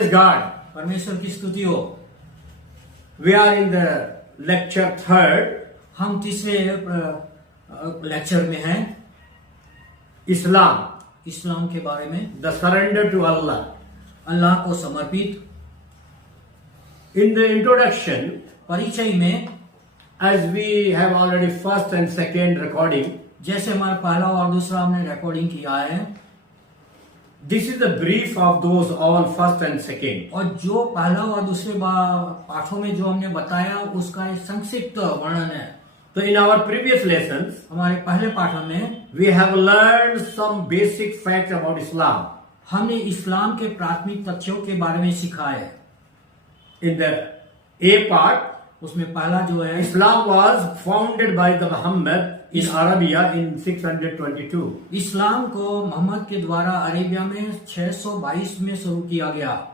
Praise God. परमेश्वर की स्तुति हो। We are in the lecture third, हम तीसरे लेक्चर में हैं Islam, इस्लाम के बारे में, the surrender to Allah. अल्लाह को समर्पित। In the introduction, परिचय में as we have already first and second recording, जैसे हमारा पहला और दूसरा हमने रिकॉर्डिंग किया है, this is the brief of those all first and second. और जो पहला और दूसरे पाठों में जो हमने बताया उसका एक संक्षिप्त वर्णन है। So in our previous lessons, हमारे पहले पाठों में we have learned some basic facts about Islam. हमने इस्लाम के प्राथमिक तथ्यों के बारे में सीखा है। In the A part, उसमें पहला जो है, Islam was founded by the Muhammad in Arabia in 622. इस्लाम को मोहम्मद के द्वारा अरेबिया में 622 में शुरू किया गया।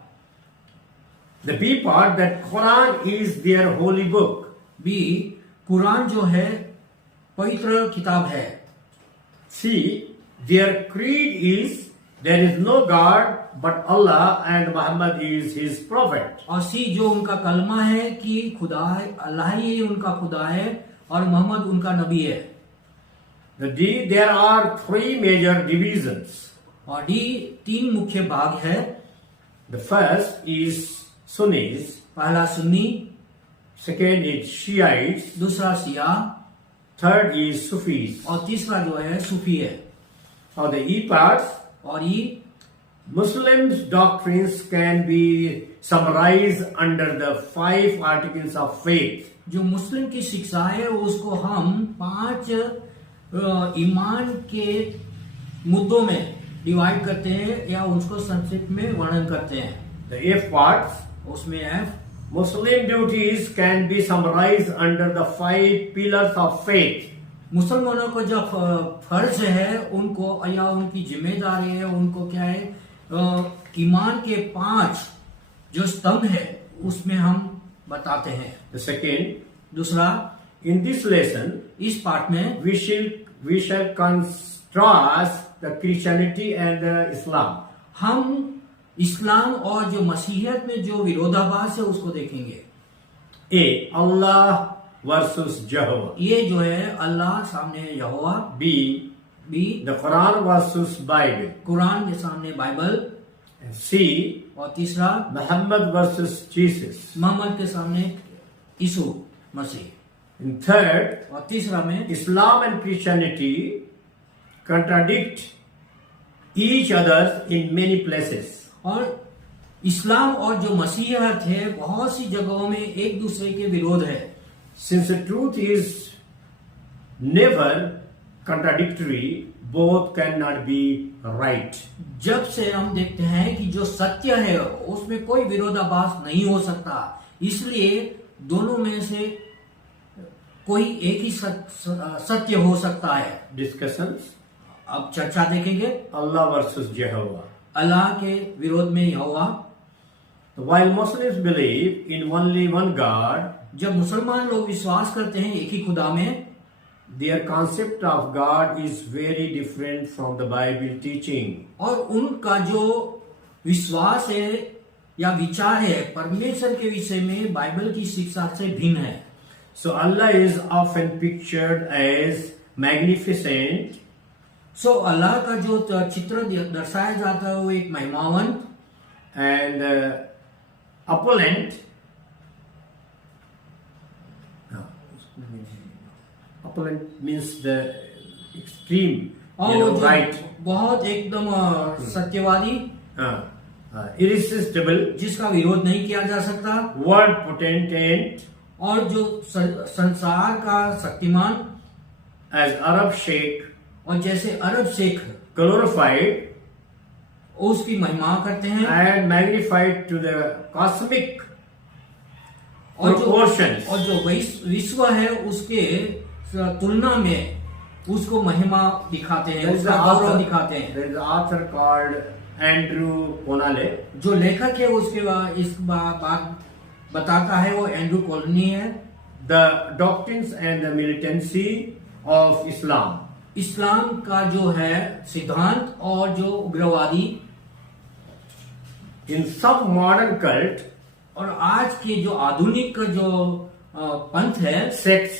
The B part, that Quran is their holy book. B, Quran जो है पवित्र किताब है। C, their creed is there is no God but Allah and Muhammad is his prophet. और सी, जो उनका कलमा है कि खुदा है, अल्लाह ही उनका खुदा है और मोहम्मद उनका नबी है। The D, there are three major divisions. और डी, तीन मुख्य भाग है। The first is Sunnis, पहला सुन्नी, second is Shiites, दूसरा शिया third is Sufis. और तीसरा जो है सूफी है। Now the E parts, और ये Muslims' doctrines can be summarized under the 5 articles of faith. जो मुस्लिम की शिक्षा है उसको हम 5 ईमान के मुद्दों में डिवाइड करते हैं या उसको संक्षिप्त में वर्णन करते हैं। The F parts, उसमें है Muslim duties can be summarized under the 5 pillars of faith. मुसलमानों को जो फर्ज है उनको या उनकी जिम्मेदारी है उनको क्या है, ईमान के 5 जो स्तंभ है उसमें हम बताते हैं। The second, दूसरा, in this lesson, इस पाठ में we shall contrast the Christianity and the Islam. हम इस्लाम और जो मसीहियत में जो विरोधाभास है उसको देखेंगे। A, Allah versus Jehovah. ये जो है अल्लाह सामने Yahweh, B, B the Quran versus Bible. Quran के सामने बाइबल, And C, और तीसरा Muhammad versus Jesus. मोहम्मद के सामने यीशु मसीह, And third, और तीसरा में Islam and Christianity contradict each other in many places. और इस्लाम और जो मसीहत है बहुत सी जगहों में एक दूसरे के विरोध है। Since the truth is never contradictory, both cannot be right. जब से हम देखते हैं कि जो सत्य है उसमें कोई विरोधाभास नहीं हो सकता, इसलिए दोनों में से कोई एक ही सत्य हो सकता है। Discussions, अब चर्चा देखेंगे। Allah versus Jehovah. अल्लाह के विरोध में यहोवा। While Muslims believe in only one God, जब मुसलमान लोग विश्वास करते हैं एक ही खुदा में, their concept of God is very different from the Bible teaching. और उनका जो विश्वास है या विचार है परमेश्वर के विषय में बाइबल की शिक्षा से भिन्न है। So Allah is often pictured as magnificent, सो अल्लाह का जो चित्र दर्शाया जाता है वो एक महिमावंत and opulent. Opulent means the extreme, और वो जो right, बहुत एकदम सत्यवादी, irresistible, जिसका विरोध नहीं किया जा सकता, world potentate, और जो संसार का शक्तिमान, as Arab sheikh, और जैसे अरब शेख glorified उसकी महिमा करते हैं, and magnified to the cosmic और proportions. जो विश्व है उसके तुलना में उसको महिमा दिखाते हैं, There is उसका an गौरव author- दिखाते हैं। there is an author called Andrew Conale. जो लेखक है उसके इस बात बताता है वो एंड्रू कॉलोनी है। The doctrines and the militancy of Islam. इस्लाम का जो है सिद्धांत और जो उग्रवादी In some modern cult, और आज के जो आधुनिक जो पंथ है sects,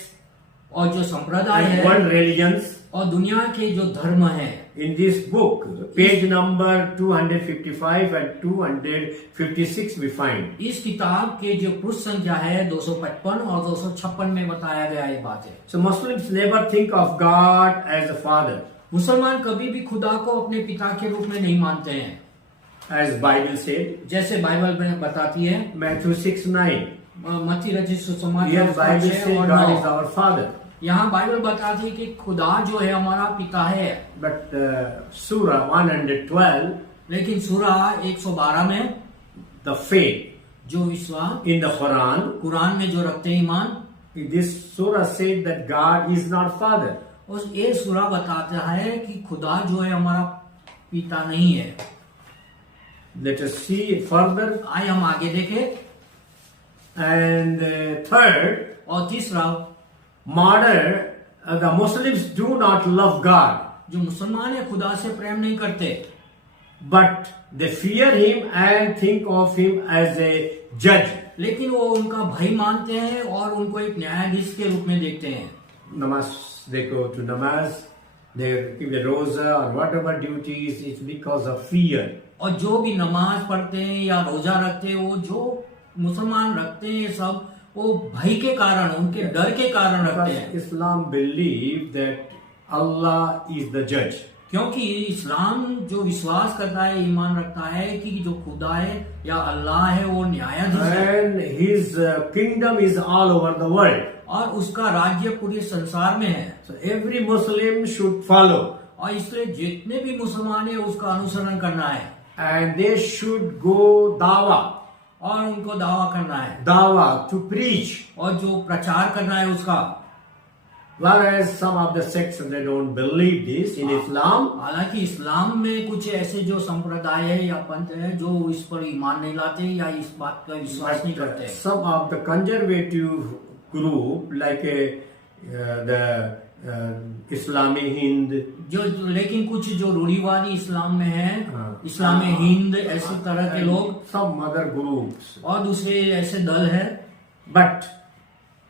और जो संप्रदाय and है world religions, और दुनिया के जो धर्म है, in this book, page number 255 and 256 we find. इस किताब के जो पृष्ठ संख्या है 255 और 256 में बताया गया ये बात है। So Muslims never think of God as a father, मुसलमान कभी भी खुदा को अपने पिता के रूप में नहीं मानते हैं, as Bible said, जैसे बाइबल में बताती है। Matthew 6:9. मत्ती रचित सुसमाचार Here Bible 6 says और God 9। is our father. यहाँ बाइबल बताती है कि खुदा जो है हमारा पिता है, But Surah 112, लेकिन सूरा 112 में the faith जो विश्वास in the Quran, कुरान में जो रखते हैं ईमान, this surah said that God is not father. उस ये सूरा बताता है कि खुदा जो है हमारा पिता नहीं है। Let us see it further. आइए हम आगे देखें। And third, और तीसरा, modern, the Muslims do not love God, जो मुसलमान है खुदा से प्रेम नहीं करते, but they fear Him and think of Him as a judge. लेकिन वो उनका भाई मानते हैं और उनको एक न्यायाधीश के रूप में देखते हैं। Namaz, they go to namaz, they give a roza or whatever duties, it's because of fear. और जो भी नमाज पढ़ते हैं या रोजा रखते हैं, वो जो मुसलमान रखते हैं सब वो भय के कारण, उनके डर के कारण रखते हैं। Because Islam believe that Allah is the judge. क्योंकि इस्लाम जो विश्वास करता है, ईमान रखता है कि जो खुदा है या अल्लाह है वो न्यायाधीश है And His kingdom is all over the world. और उसका राज्य पूरे संसार में है। So every Muslim should follow. और इसलिए जितने भी मुसलमान है उसका अनुसरण करना है And they should go dawa, और उनको दावा करना है to preach. और जो प्रचार करना है उसका। Whereas some of the sects, they don't believe this in Islam. हालांकि इस्लाम में कुछ ऐसे जो संप्रदाय है या पंथ है जो इस पर ईमान नहीं लाते या इस बात का विश्वास नहीं करते। Some of the conservative group, like the Islami Hind, लेकिन कुछ जो रूढ़िवादी इस्लाम में है, इस्लामी हिंद, ऐसे तरह के लोग, some other groups, और दूसरे ऐसे दल है, but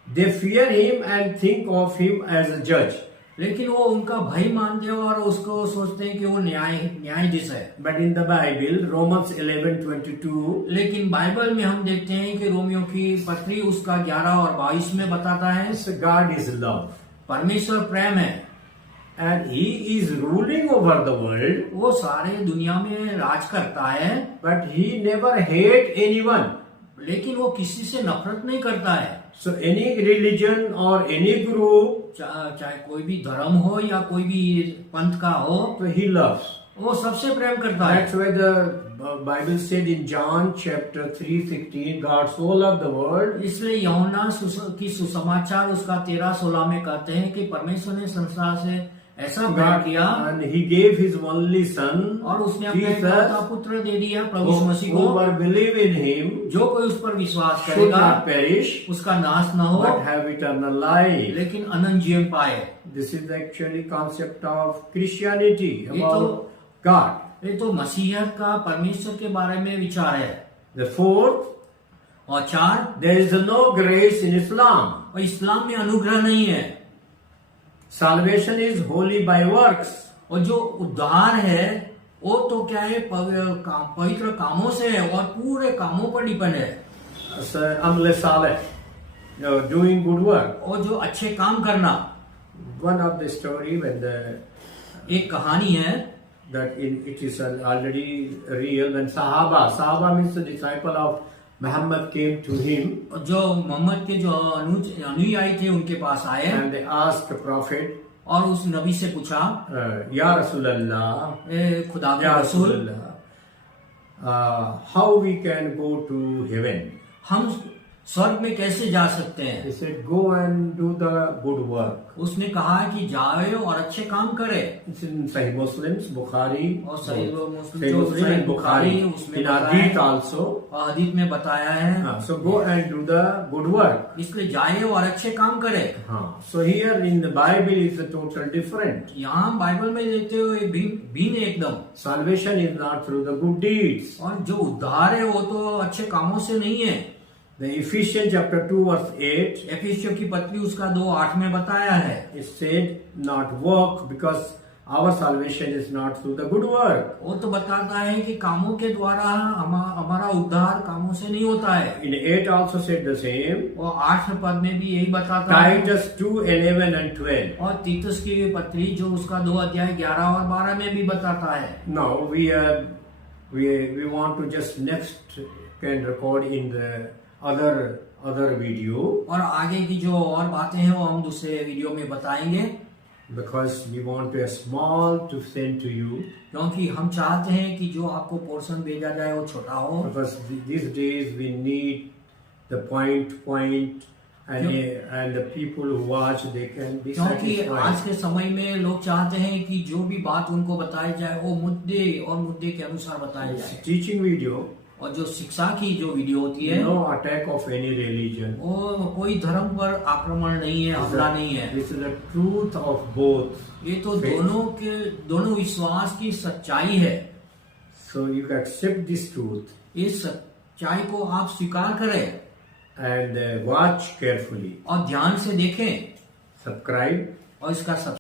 they fear Him and think of Him as a judge. लेकिन वो उनका भाई मानते हैं और उसको सोचते हैं कि वो न्यायाधीश है। But in the Bible, Romans 11:22, लेकिन बाइबल में हम देखते हैं कि रोमियो की पत्री उसका 11 और 22 में बताता है God is love. परमेश्वर प्रेम है And He is ruling over the world, वो सारे दुनिया में राज करता है, but He never hate anyone. लेकिन वो किसी से नफरत नहीं करता है। So any religion or any group, चाहे कोई भी धर्म हो या कोई भी पंथ का हो, so He loves. वो सबसे प्रेम करता है। That's why the Bible said in John chapter 3:16, God so loved the world. इसलिए यूहन्ना की सुसमाचार उसका 13-16 में कहते हैं कि परमेश्वर ने संसार से ऐसा प्यार किया And He gave His only Son, और उसने अपने Jesus, एकलौता पुत्र दे दिया प्रभु यीशु मसीह को। whoever believe in Him जो कोई उस पर विश्वास should करेगा not perish, उसका नाश न हो but have eternal life. लेकिन अनंत जीवन पाए। This is the actually concept of Christianity ये about God. ये तो मसीहत का परमेश्वर के बारे में विचार है। The fourth, और 4, there is no grace in Islam. और इस्लाम में अनुग्रह नहीं है। Salvation is holy by works. और जो उद्धार है वो तो क्या है, पवित्र कामों से है और पूरे कामों पर डिपेंड है। Amal saleh, doing good work. और जो अच्छे काम करना। One of the story when एक कहानी है that it is already real when Sahaba means the disciple of Muhammad came to him जो मोहम्मद के जो अनुयायी थे उनके पास आए and they asked the prophet, और उस नबी से पूछा, Ya Rasulallah, खुदा के Ya रसूल, Rasulallah, how we can go to heaven? हम स्वर्ग में कैसे जा सकते हैं? He said, go and do the good work. उसने कहा कि जाए और अच्छे काम करे। It's in Sahih Muslims, Bukhari, और सही मुस्लिम Sahih जो Muslim सही and बुखारी Bukhari, उसमें in बताया Hadith है, also. और हदीस में बताया है। So go and do the good work. इसलिए जाए और अच्छे काम करे। So here in the Bible is a total different. यहाँ हम बाइबल में देखते हो भिन्न एकदम। Salvation is not through the good deeds. और जो उद्धार है वो तो अच्छे कामों से नहीं है। The Ephesians chapter 2 verse 8, एफिसियों की पत्री उसका 2:8 में बताया है। it said not work because our salvation is not through the good work. वो तो बताता है कि कामों के द्वारा हमारा उद्धार कामों से नहीं होता है। In 8 also said the same. और 8 पद में भी यही बताता है। Titus 2, 11 and 12. और तीतुस की पत्री जो उसका 2 अध्याय 11 और 12 में भी बताता है। Now we want to just next can record in the other video और आगे की जो और बातें हैं वो हम दूसरे वीडियो में बताएंगे, because we want a small to send to you, क्योंकि हम चाहते हैं कि जो आपको पोर्शन भेजा जाए वो छोटा हो। because these days we need the point and the people who watch they can be क्योंकि आज satisfied. के समय में लोग चाहते हैं कि जो भी बात उनको बताई जाए वो मुद्दे के अनुसार बताया जाए। Teaching video, और जो शिक्षा की जो वीडियो होती है no attack of any religion. वो कोई धर्म पर आक्रमण नहीं है, हमला नहीं है। This is the truth of both. ये तो दोनों विश्वास की सच्चाई है। So you accept this truth इस सच्चाई को आप स्वीकार करें and watch carefully. और ध्यान से देखें Subscribe. और इसका